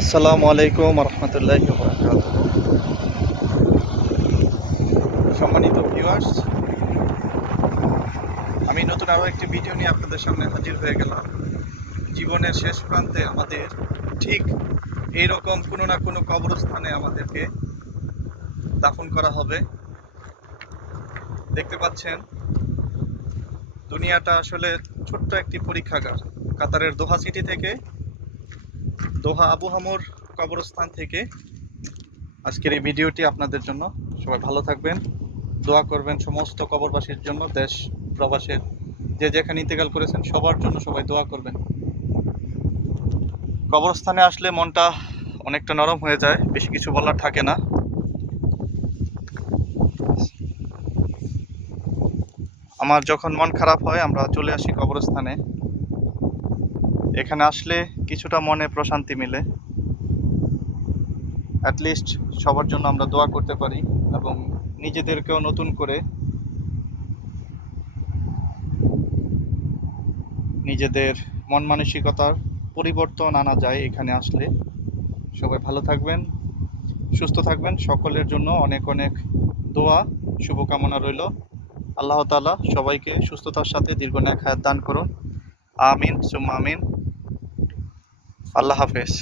আসসালামু আলাইকুম রহমতুল্লাহ সম্মানিত ভিউয়ার্স আমি নতুন আরও একটি ভিডিও নিয়ে আপনাদের সামনে হাজির হয়ে গেলাম। জীবনের শেষ প্রান্তে আমাদের ঠিক এইরকম কোনো না কোনো কবরস্থানে আমাদেরকে দাফন করা হবে। দেখতে পাচ্ছেন, দুনিয়াটা আসলে ছোট্ট একটি পরীক্ষাগার, কাতারের দোহা সিটি থেকে দোহা আবু হামুর কবরস্থান থেকে। আজকের এই ভিডিওটি আপনাদের জন্য। সবাই ভালো থাকবেন, দোয়া করবেন সমস্ত কবরবাসীর জন্য, দেশ, প্রবাসের যে যেখানে ইন্তেকাল করেছেন সবার জন্য সবাই দোয়া করবেন। কবরস্থানে আসলে মনটা অনেকটা নরম হয়ে যায়, বেশি কিছু বলার থাকে না। আমার যখন মন খারাপ হয়, আমরা চলে আসি কবরস্থানে। এখানে আসলে কিছুটা মনে প্রশান্তি মিলে। অ্যাটলিস্ট সবার জন্য আমরা দোয়া করতে পারি এবং নিজেদেরকেও নতুন করে নিজেদের মন মানসিকতার পরিবর্তন আনা যায় এখানে আসলে। সবাই ভালো থাকবেন, সুস্থ থাকবেন। সকলের জন্য অনেক অনেক দোয়া, শুভকামনা রইল। আল্লাহ তাআলা সবাইকে সুস্থতার সাথে দীর্ঘ ন্যাক হায়াত দান করুন। আমিন, সুম্মা আমিন। আল্লাহ হাফেজ।